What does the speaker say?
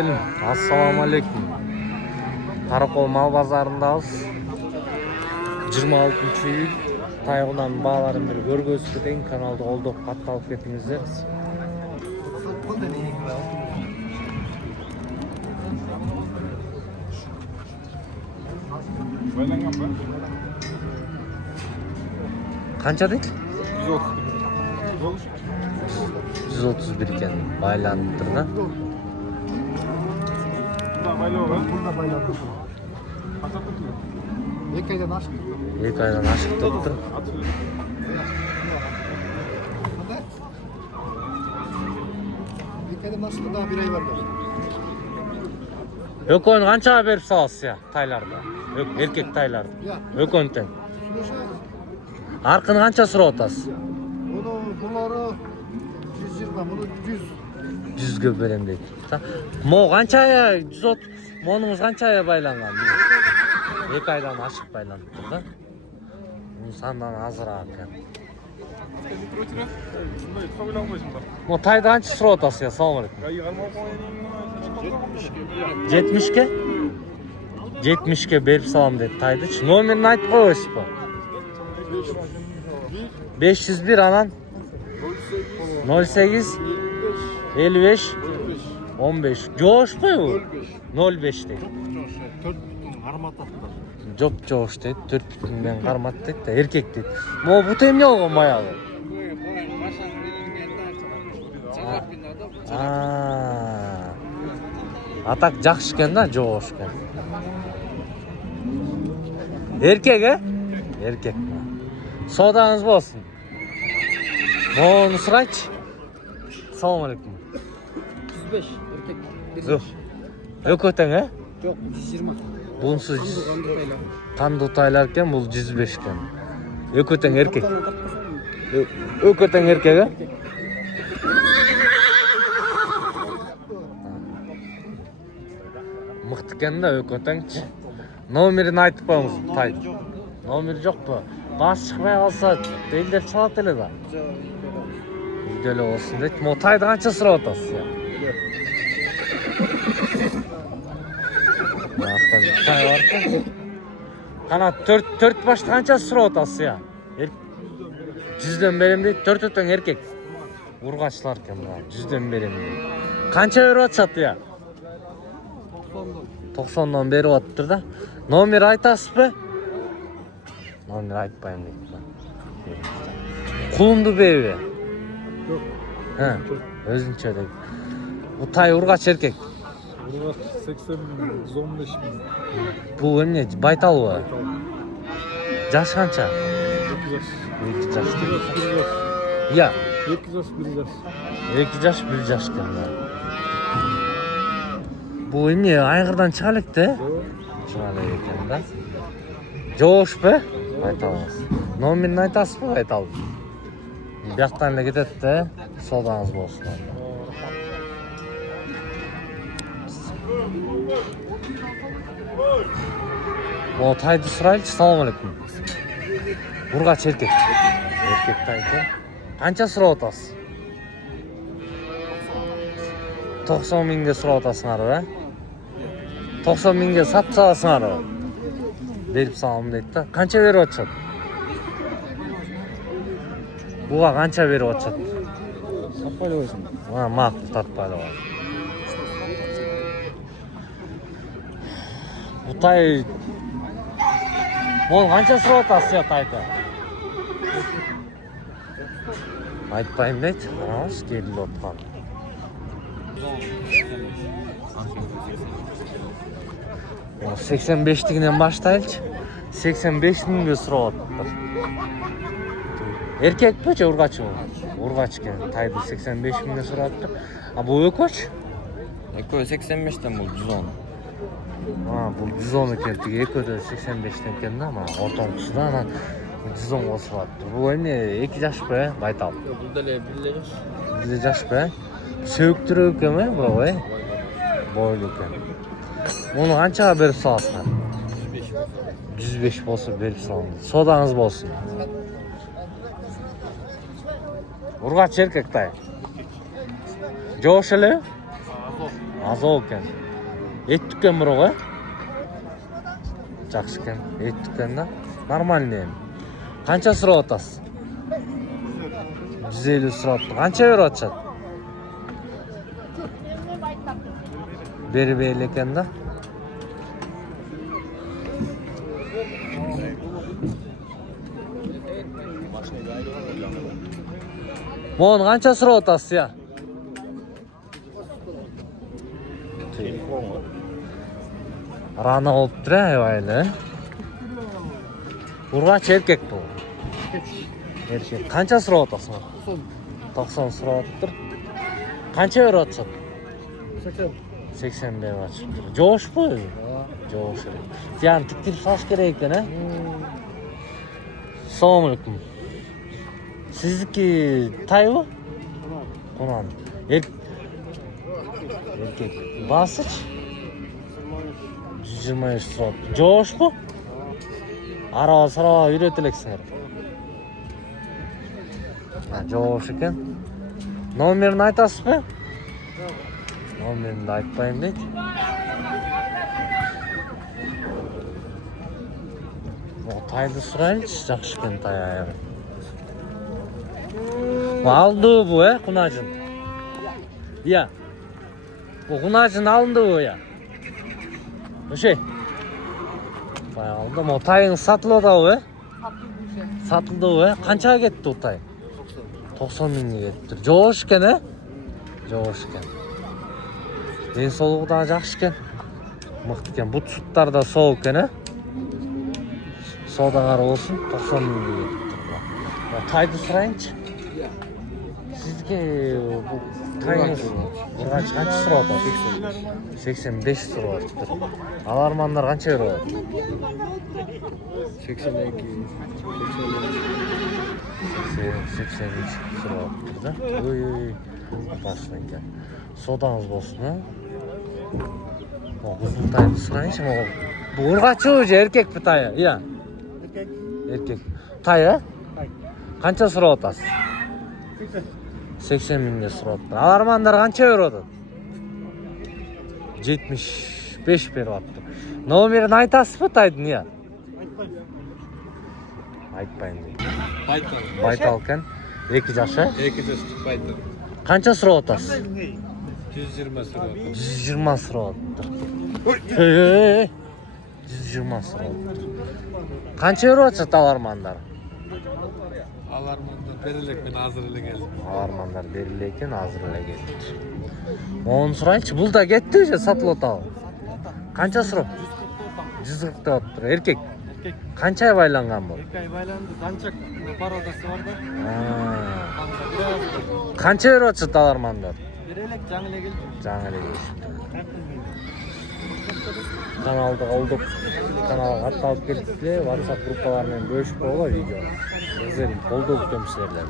белим. Ассаламу алейкум. Каракол мал базарындабыз. 26-iyul Tayğun'dan bağların bir görgözüp keteyim. Kanalda koldoп kattalıp ketіңіздер. Kança deydi? 131 ekan baylanıptır da. Екі айдан ашық тұптыр. Екі айдан ашық да бір ай бар. Ökön kança berip salасыз ya taylarda? Erkek taylarda. Ökön teң. Арқын kança сурап атасыз? Бұлары 120, бұны 100. 100-ге берем дейт. Мо kança aya 130, монуңуз kança aya байланган? 2 aydan ашық байланыптыр да. Бул сандан азыраак экен. Мо тайды канча сурап атасыз ya? Салам алейкум. 70-ке? 70-ке берип салам дейт тайдычы. Номерин айтып коесузбу? 501 анан 08 55 15. Жоошпойбу? 05 дейт. 4 қармат атты. Жоп жоош дейт. 4 бүтүндөн кармат дейт да. Эркек дейт. Мо бут эмне болгон баягы? Атак жакшы экен да, жоош экен. Эркек, Эркек. Содаңыз болсун. Мону сурайчы. Салам алейкум. 105 erkek. Ökö teң, Жоқ, 120. Бунсу канды тайлар экен, бул 105 экен. Ökö teң эркек. Ökö teң эркек, Мыкты экен да ökö teңчи. Номерин айтып коюңуз, тай. Номер жокпу? Баш чыкпай калса, элдер чалат эле да. Үйдө эле болсун дейт. Мо тайды канча сурап атасыз? Тай бар экен. Кана 4 башты канча сурап атасыз я? 100дөн берем дейт. 4 тең эркек. Ургачлар экен буга. 100дөн берем дейт. Канча берип атышат я? 90дон берип атыптыр да. Номер айтасызбы? Номер айтпайм дейт. Кулунду беби? Жоқ. Өзүнчө дейт. Бу тай ургач эркек. Ургач 80-115 миң. Бул эмне байталбы? Жаш канча? 2 жаш. 2 жаш. Я. 2 жаш, 1 жаш. 2 жаш, 1 жаш экен да. Бул эмне айгырдан чыга элек да? Чыга элек экен да. Жоошпу? Айтабыз. Номерин айтасызбы? Айталбы. Бияктан эле кетет да. Содаңыз болсун. О, тайды сурайлычы. Салам алейкум. Ургач эркек. Эркек тайды. Канча сурап атасыз? 90 миңге сурап атасыңарбы, 90 миңге сатып саласыңарбы? Берип салам дейт да. Канча берип атышат? Буга канча берип атышат? Таппай койсуң. Макул тартпай эле кой. Бу тай Мон канча сурап атасыз я тайды? Айтпайм дейт. Караңыз, келип аткан. 85-тигинен баштайлычы. 85 миңге сурап атыптыр. Эркекпи же ургачы бул? Ургач экен. Тайды 85 миңге сурап атыптыр. А бул өкөчү? Экөө 85тен бул 110. Бул 110 экен. Тиги экөөдө 85тен экен да, мына ортоңкусу анан 110 косуп атыптыр. Бул эмне 2 жашпы, байтал? Бул деле 1 жаш. 1 жашпы? Сөөктүрөк экен, бирок бойлуу экен. Муну канчага берип саласыңар? 105 болсо берип салам. Содаңыз болсун. Ургач эркек тай. Жоош эле? Azov ekan. Et tükkan biri qo'y. Жақсы ekan. Et tükkan da. Нормальный. Qancha so'rayapsiz? 150 so'rayapti. Qancha beryapsiz? Berib ekan da. Mon qancha so'rayapsiz ya? Rana oluptur ayvaylı. Urgaç erkek bu. Erkek. Qancha so'rayapsiz? 90 so'rayaptir. Qancha beryapsiz? 80 beryapsiz. Jo'sh bu. Jo'sh. Yani tiktirib solish kerak ekan, ha? Assalomu alaykum. Sizniki Tayvan? Qo'nan. Erkek. Basich? 125 soat. Jo'sh bu? Ara-sara yuretileksizlar. Ha, jo'sh ekan. Nomerini aytasizmi? Nomerini aytmayman deydi. Tayni so'raylik, yaxshi ekan tay ayog'i. Aldı bu ya, Qunajin. Ya. Bu Qunajin alındı bu ya. O'sha. Aldım, o tayın satıldı o ya. Satıldı o ya. Qanchaga ketdi o tay? 90 mingga ketdi. Jo'sh ekan, ha? Jo'sh ekan. Densolig'i da yaxshi ekan. Mıqti ekan. Bu sutlar da sovuq ekan, ha? Soda qara olsun, 90 mingga ketdi. Ya tayni so'rayinchi. Sizga bu tayingiz qancha so'rayapti? 85 so'rayapti. Alarmanlar qancha beryapti? 82, 83 so'rayapti-da. Oy, opasный ekan. Sodangiz bo'lsin, ha? Qizil tayni so'rayinchi, bu urg'achi o'zi erkak bu tay, ya. Erkek. Tay, ha? Qancha so'rayapsiz? 80 mingga so'rayapti. Alarmanlar qancha beryapti? 75 beryapti. Nomerini aytasizmi taydin ya? Aytmayman deydi. Baytal ekan. 2 yosh, ha? 2 yosh baytal. Qancha so'rayapsiz? 120 so'rayapti. 120 so'rayapti. Hey. 120 so'rayapti. Qancha beryapsiz alarmanlar? Alarmandan berilek men hozirlik geldim. Alarmanlar berilgan, hozirlar ketdi. Onu so'raychi, bu da ketdi o'sha satılotdi. Qancha so'rab? 140 deyapti. Erkek. Qanchaga baylangan bu? 2 ay baylandı. Qancha parodasi borda? Qancha beryapsiz alarmanlar? Berelek жаңыле келdi. Жаңыле келdi. Kanalda olduk. Kanalga katılып келипсиздер. WhatsApp группаларынан бөлүшүп койгула видеону. Өзүм колдоо күтөм силерден.